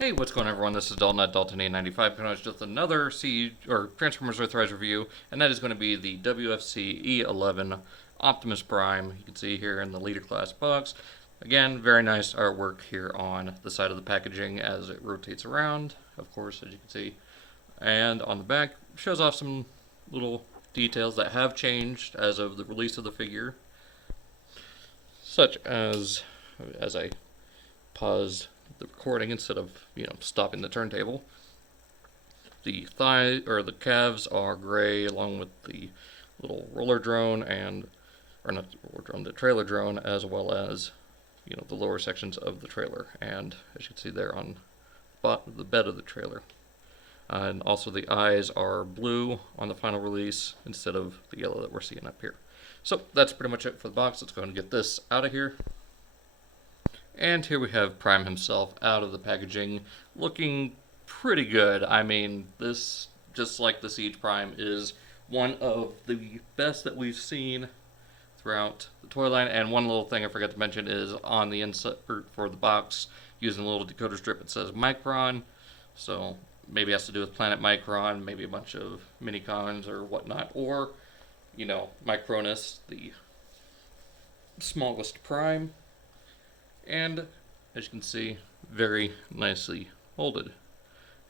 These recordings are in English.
Hey, what's going on, everyone? This is Dalton at Dalton895, coming out with just another Transformers Earthrise review, and that is going to be the WFC E-11 Optimus Prime. You can see here in the leader class box. Again, very nice artwork here on the side of the packaging as it rotates around, of course, as you can see. And on the back, shows off some little details that have changed as of the release of the figure, such as I pause the recording instead of stopping the turntable. The thigh or the calves are gray, along with the little roller drone or not the roller drone, the trailer drone, as well as the lower sections of the trailer, and as you can see there on the bed of the trailer. And also the eyes are blue on the final release instead of the yellow that we're seeing up here. So that's pretty much it for the box. Let's go and get this out of here. And here we have Prime himself out of the packaging, looking pretty good. I mean, this, just like the Siege Prime, is one of the best that we've seen throughout the toy line. And one little thing I forgot to mention is on the insert for the box, using a little decoder strip, it says Micron. So maybe it has to do with Planet Micron, maybe a bunch of Minicons or whatnot. Or, Micronus, the smallest Prime. And as you can see, very nicely molded.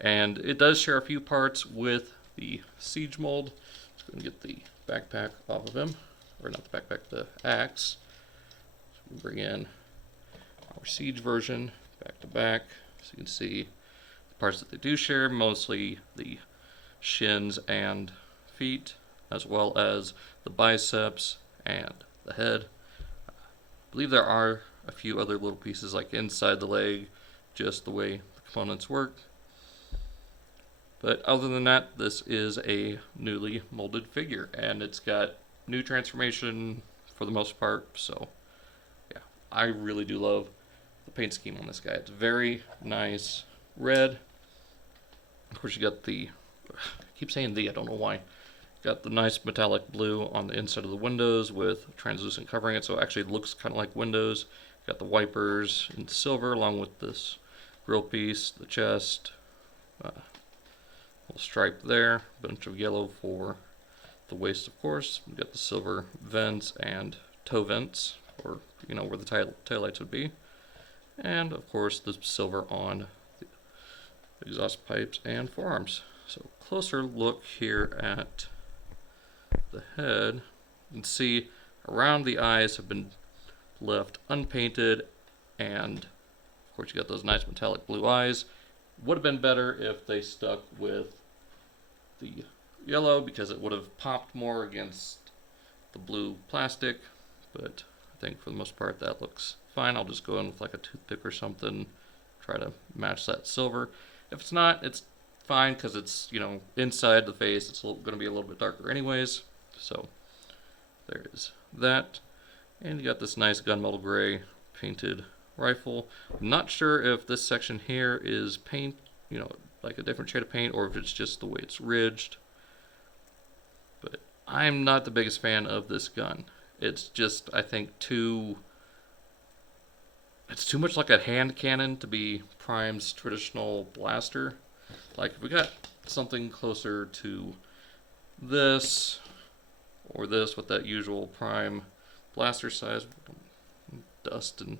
And it does share a few parts with the Siege mold. Let's go and get the backpack off of him. Or not the backpack, the axe. So we bring in our Siege version back to back. So you can see the parts that they do share, mostly the shins and feet, as well as the biceps and the head. I believe there are a few other little pieces like inside the leg, just the way the components work. But other than that, this is a newly molded figure, and it's got new transformation for the most part. So yeah, I really do love the paint scheme on this guy. It's very nice red. Of course, you got I keep saying I don't know why. Got the nice metallic blue on the inside of the windows with translucent covering it, so it actually looks kind of like windows. Got the wipers in silver along with this grill piece, the chest, little stripe there, bunch of yellow for the waist, of course. We got the silver vents and toe vents, or where the tail lights would be, and of course the silver on the exhaust pipes and forearms. So closer look here at the head, you can see around the eyes have been left unpainted, and of course you got those nice metallic blue eyes. Would have been better if they stuck with the yellow, because it would have popped more against the blue plastic, but I think for the most part that looks fine. I'll just go in with like a toothpick or something, try to match that silver. If it's not, it's fine, because it's inside the face, it's going to be a little bit darker anyways. So there is that. And you got this nice gunmetal gray painted rifle. I'm not sure if this section here is paint, like a different shade of paint, or if it's just the way it's ridged. But I'm not the biggest fan of this gun. It's just, I think, it's too much like a hand cannon to be Prime's traditional blaster. Like, if we got something closer to this, or this with that usual Prime blaster size, dust and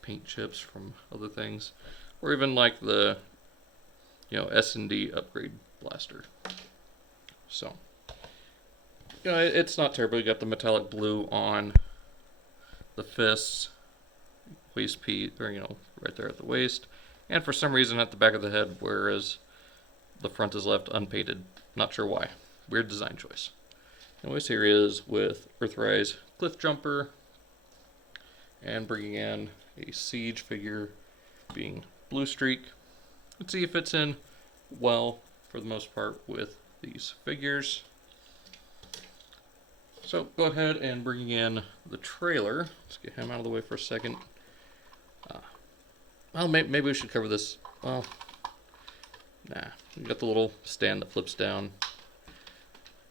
paint chips from other things, or even like the S&D upgrade blaster. So it's not terrible. You got the metallic blue on the fists, waist piece, or right there at the waist, and for some reason at the back of the head, whereas the front is left unpainted. Not sure why. Weird design choice. Anyways, here he is with Earthrise Cliff Jumper, and bringing in a Siege figure being Blue Streak. Let's see if it fits in well for the most part with these figures. So go ahead and bring in the trailer. Let's get him out of the way for a second. Well, maybe we should cover this. Well, nah. You got the little stand that flips down.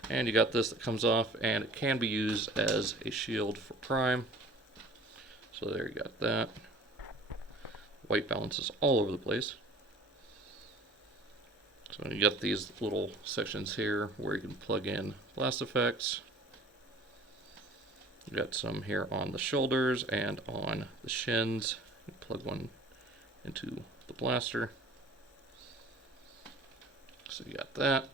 And you got this that comes off, and it can be used as a shield for Prime. So there you got that. White balances all over the place. So you got these little sections here where you can plug in blast effects. You got some here on the shoulders and on the shins. You plug one into the blaster. So you got that.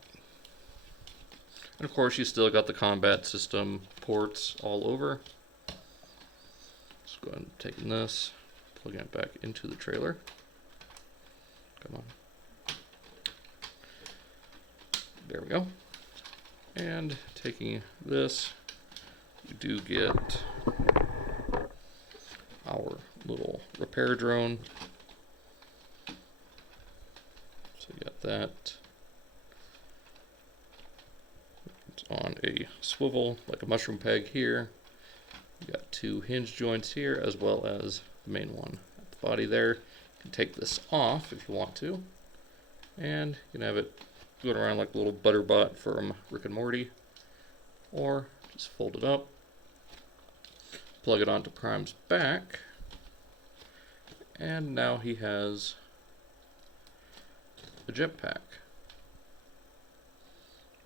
And of course you still got the combat system ports all over. Let's go ahead and take this, plug it back into the trailer. Come on. There we go. And taking this, we do get our little repair drone. So you got that. It's on a swivel, like a mushroom peg here. You got two hinge joints here, as well as the main one at the body there. You can take this off if you want to, and you can have it going around like a little butterbot from Rick and Morty, or just fold it up, plug it onto Prime's back, and now he has a jetpack.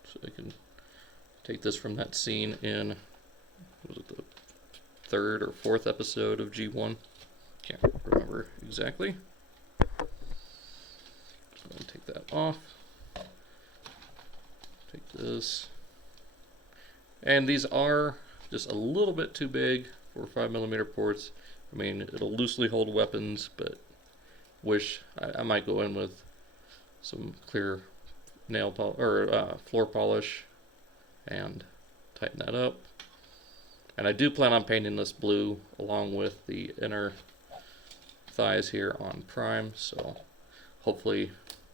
So you can take this from that scene in, was it the 3rd or 4th episode of G1? Can't remember exactly. So I'm going to take that off. Take this. And these are just a little bit too big for 5mm ports. I mean, it'll loosely hold weapons, but wish I might go in with some clear nail floor polish and tighten that up. And I do plan on painting this blue along with the inner thighs here on Prime, so hopefully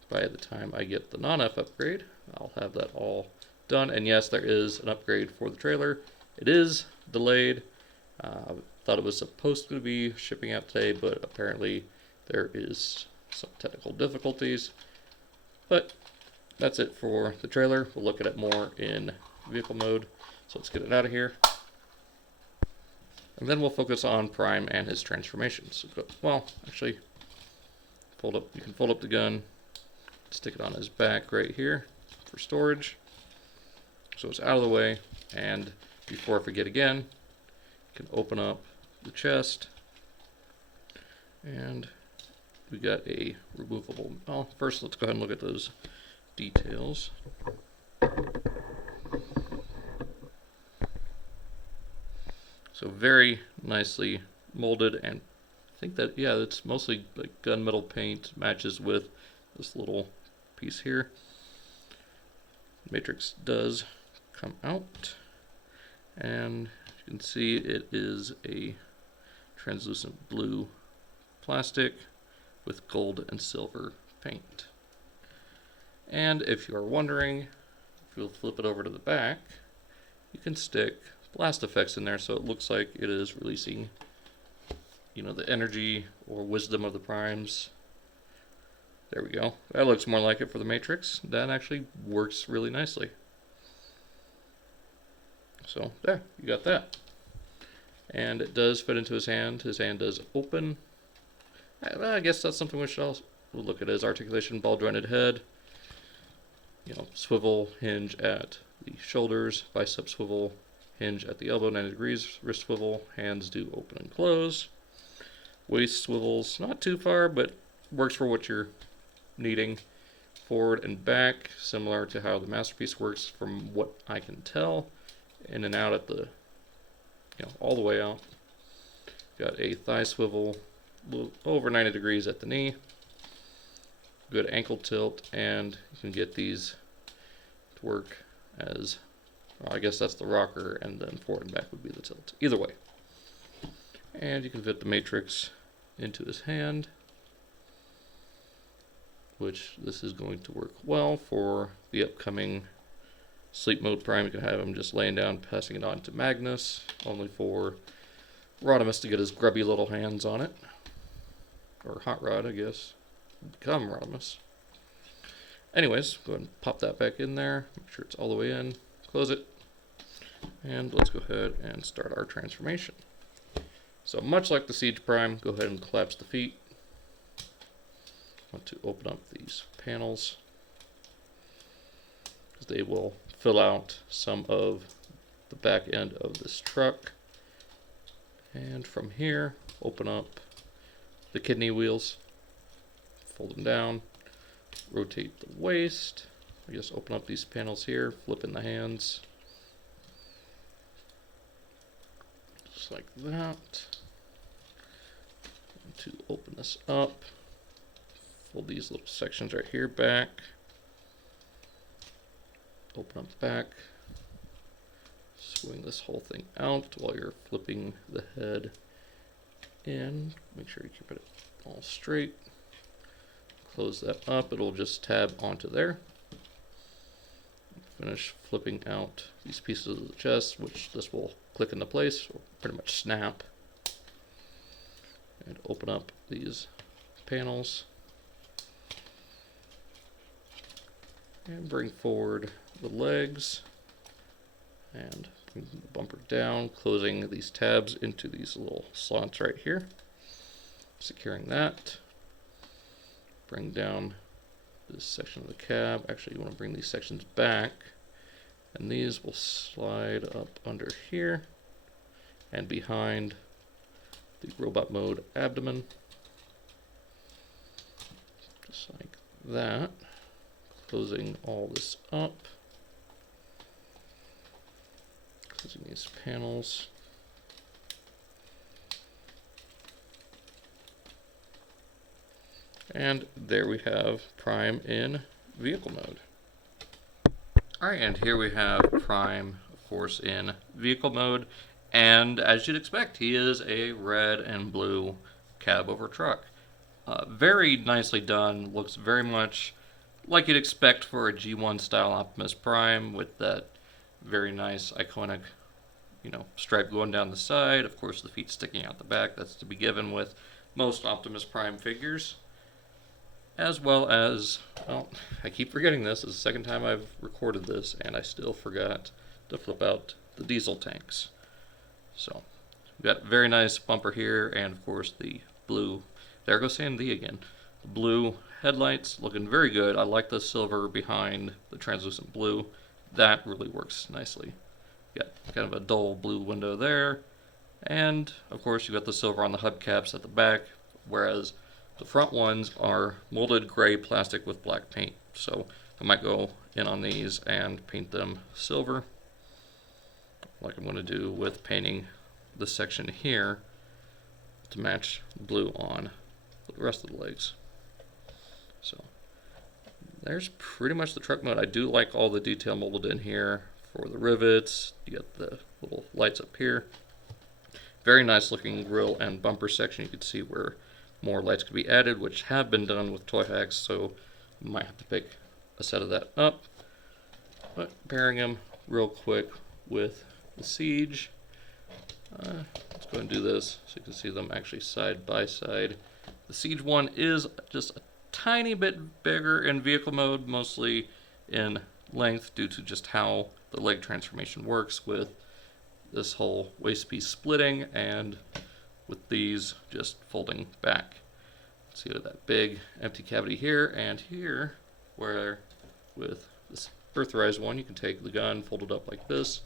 by the time I get the non-F upgrade, I'll have that all done. And yes, there is an upgrade for the trailer. It is delayed. I thought it was supposed to be shipping out today, but apparently there is some technical difficulties. But that's it for the trailer. We'll look at it more in vehicle mode. So let's get it out of here. And then we'll focus on Prime and his transformations. Well, actually, you can fold up the gun, stick it on his back right here for storage. So it's out of the way, and before I forget again, you can open up the chest, and we got a removable. Well, first let's go ahead and look at those details. So very nicely molded, and I think that, yeah, it's mostly like gunmetal paint, matches with this little piece here. Matrix does come out, and you can see it is a translucent blue plastic with gold and silver paint. And if you are wondering, if you'll flip it over to the back, you can stick blast effects in there, so it looks like it is releasing, you know, the energy or wisdom of the primes. There we go. That looks more like it for the Matrix. That actually works really nicely. So there, you got that. And it does fit into his hand. His hand does open. I guess that's something we should also look at. His articulation, ball jointed head. You know, swivel hinge at the shoulders, bicep swivel hinge at the elbow, 90 degrees, wrist swivel, hands do open and close. Waist swivels, not too far, but works for what you're needing. Forward and back, similar to how the Masterpiece works from what I can tell. In and out at the, you know, all the way out. Got a thigh swivel, over 90 degrees at the knee. Good ankle tilt, and you can get these to work as, well, I guess that's the rocker, and then forward and back would be the tilt. Either way. And you can fit the Matrix into his hand, which this is going to work well for the upcoming Sleep Mode Prime. You can have him just laying down, passing it on to Magnus, only for Rodimus to get his grubby little hands on it. Or Hot Rod, I guess. Become Rodimus. Anyways, go ahead and pop that back in there. Make sure it's all the way in. Close it. And let's go ahead and start our transformation. So much like the Siege Prime, go ahead and collapse the feet. Want to open up these panels. because they will fill out some of the back end of this truck. And from here, open up the kidney wheels, fold them down, rotate the waist. I just open up these panels here, flip in the hands, just like that. And to open this up, fold these little sections right here back, open up the back, swing this whole thing out while you're flipping the head in. Make sure you keep it all straight. Close that up, it'll just tab onto there. Finish flipping out these pieces of the chest, which this will click into place, or pretty much snap. And open up these panels. And bring forward the legs. And bring the bumper down, closing these tabs into these little slots right here. Securing that. Bring down this section of the cab. Actually, you want to bring these sections back. And these will slide up under here and behind the robot mode abdomen. Just like that. Closing all this up. Closing these panels. And there we have Prime in vehicle mode. Alright, and here we have Prime, of course, in vehicle mode. And as you'd expect, he is a red and blue cab over truck. Very nicely done, looks very much like you'd expect for a G1 style Optimus Prime, with that very nice iconic, stripe going down the side. Of course, the feet sticking out the back. That's to be given with most Optimus Prime figures. As well as, well, I keep forgetting this. This is the second time I've recorded this, and I still forgot to flip out the diesel tanks. So, we've got a very nice bumper here, and of course the blue, there goes saying the again, the blue headlights looking very good. I like the silver behind the translucent blue. That really works nicely. Got kind of a dull blue window there, and of course you got the silver on the hubcaps at the back, whereas the front ones are molded gray plastic with black paint. So I might go in on these and paint them silver, like I'm going to do with painting this section here to match blue on the rest of the legs. So there's pretty much the truck mode. I do like all the detail molded in here for the rivets. You got the little lights up here. Very nice looking grille and bumper section. You can see where more lights could be added, which have been done with toy hacks, so you might have to pick a set of that up. But pairing them real quick with the Siege. Let's go and do this so you can see them actually side by side. The Siege one is just a tiny bit bigger in vehicle mode, mostly in length due to just how the leg transformation works with this whole waist piece splitting and with these just folding back. See that big empty cavity here and here, where with this Earthrise one you can take the gun, fold it up like this,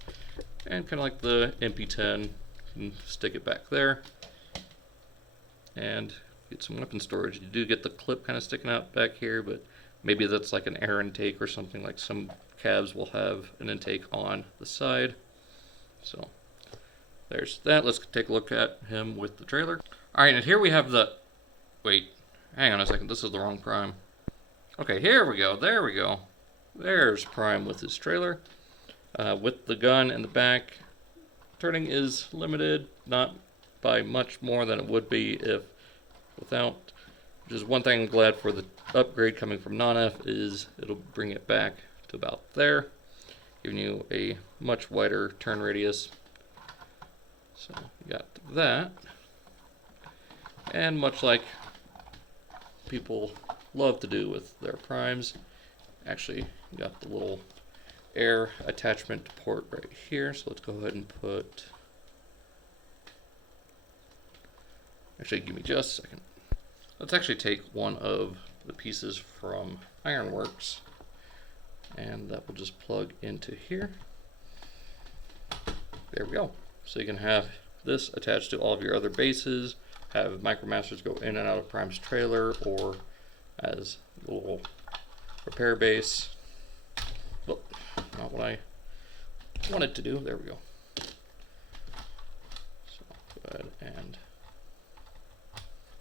and kind of like the MP10, and stick it back there and get some weapon storage. You do get the clip kind of sticking out back here, but maybe that's like an air intake or something. Like some cabs will have an intake on the side. So there's that. Let's take a look at him with the trailer. Alright, and here we have the... Wait, hang on a second. This is the wrong Prime. Okay, here we go. There we go. There's Prime with his trailer. With the gun in the back. Turning is limited, not by much more than it would be if without. Which is one thing I'm glad for the upgrade coming from non-F is it'll bring it back to about there, giving you a much wider turn radius. So you got that, and much like people love to do with their primes, actually you got the little air attachment port right here. So let's go ahead and put, actually give me just a second. Let's actually take one of the pieces from Ironworks and that will just plug into here. There we go. So you can have this attached to all of your other bases, have Micromasters go in and out of Prime's trailer, or as a little repair base. Oh, not what I wanted to do. There we go. So go ahead and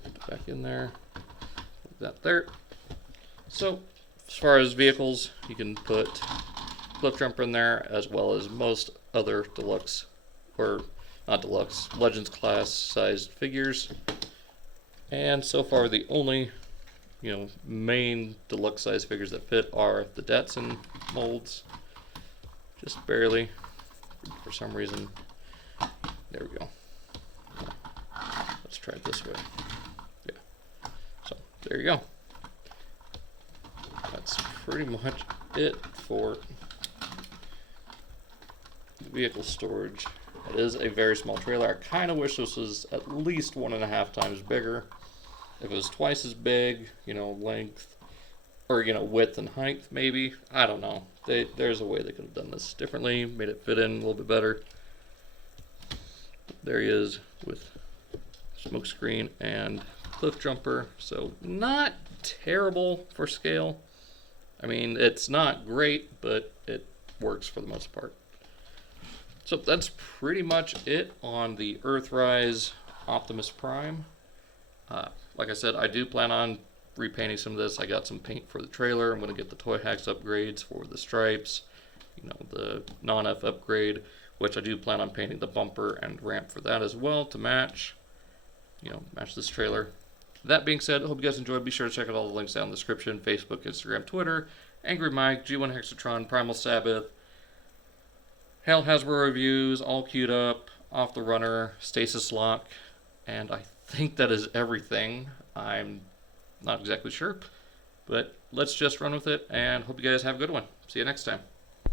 put it back in there. Put that there. So as far as vehicles, you can put Cliff Jumper in there, as well as most other deluxe, or not deluxe, Legends class sized figures. And so far the only, main deluxe size figures that fit are the Datsun molds. Just barely, for some reason. There we go. Let's try it this way. Yeah. So there you go. That's pretty much it for the vehicle storage. It is a very small trailer. I kind of wish this was at least 1.5 times bigger. If it was twice as big, length, or width and height, maybe. I don't know. There's a way they could have done this differently, made it fit in a little bit better. There he is with smokescreen and Cliff Jumper. So not terrible for scale. I mean, it's not great, but it works for the most part. So that's pretty much it on the Earthrise Optimus Prime. Like I said, I do plan on repainting some of this. I got some paint for the trailer. I'm going to get the Toy Hacks upgrades for the stripes, the non-F upgrade, which I do plan on painting the bumper and ramp for that as well to match, match this trailer. That being said, I hope you guys enjoyed. Be sure to check out all the links down in the description: Facebook, Instagram, Twitter, Angry Mike, G1 Hexatron, Primal Sabbath, Hail Hasbro reviews, all queued up, Off the Runner, Stasis Lock, and I think that is everything. I'm not exactly sure, but let's just run with it, and hope you guys have a good one. See you next time.